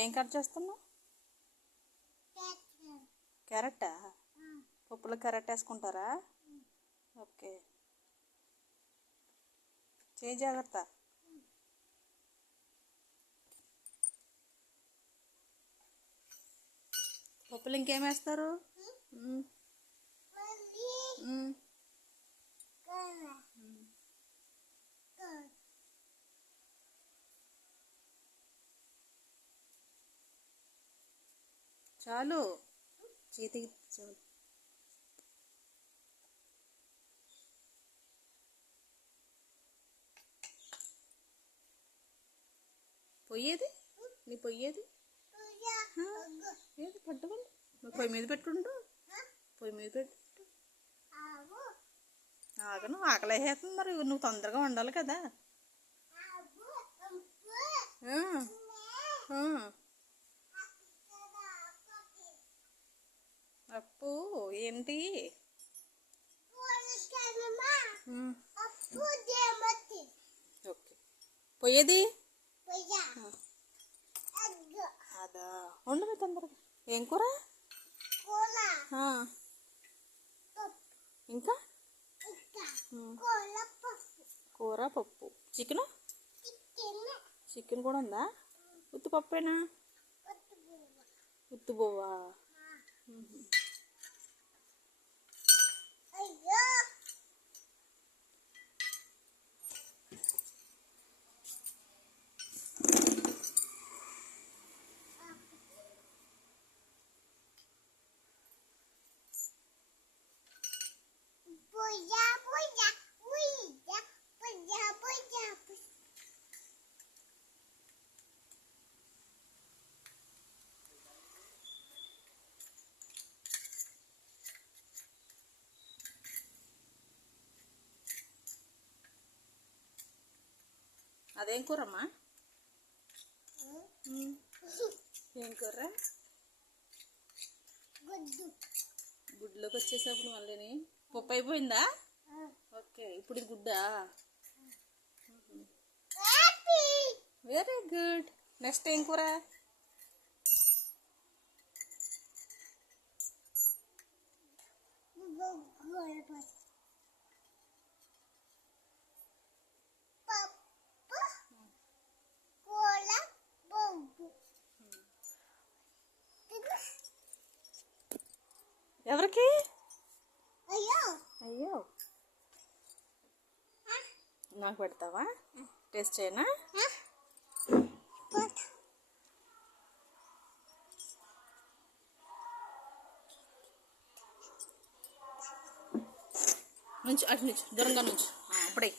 ఏం కట్ చేస్తున్నావు? క్యారెట్టా? పప్పులో క్యారెట్ వేసుకుంటారా? ఓకే, చేయి జాగ్రత్త. పప్పులు ఇంకేం వేస్తారు? చాలు, చేతికి చాలు. పొయ్యేది నీ పొయ్యేది ఏది పట్టుకోండి. పొయ్యి మీద పెట్టుకుంటూ, పొయ్యి మీద పెట్టు. ఆగను, ఆకలి వేసేస్తుంది. మరి నువ్వు తొందరగా వండాలి కదా. అప్పు ఏంటి? ఓకే, పొయ్యేది అదా. వండు తొందరగా. ఏం కూర? ఇంకా కూర పప్పు. చికెన్ చికెన్ కూడా ఉందా? ఉత్తి పప్పేనా? ఉత్తి బువ్వా? అదేం కూరమ్మా? ఏం కూర? గుడ్లోకి వచ్చేసేప్పుడు మళ్ళీ పప్పు అయిపోయిందా? ఓకే, ఇప్పుడు ఇది గుడ్డా? Very good. నెక్స్ట్ ఏం కూర? ఎవరికి? అయ్యో, నాకు పెడతావా? టేస్ట్ చేయనా? నుంచి అటు నుంచి దూరంగా నుంచి అప్పుడే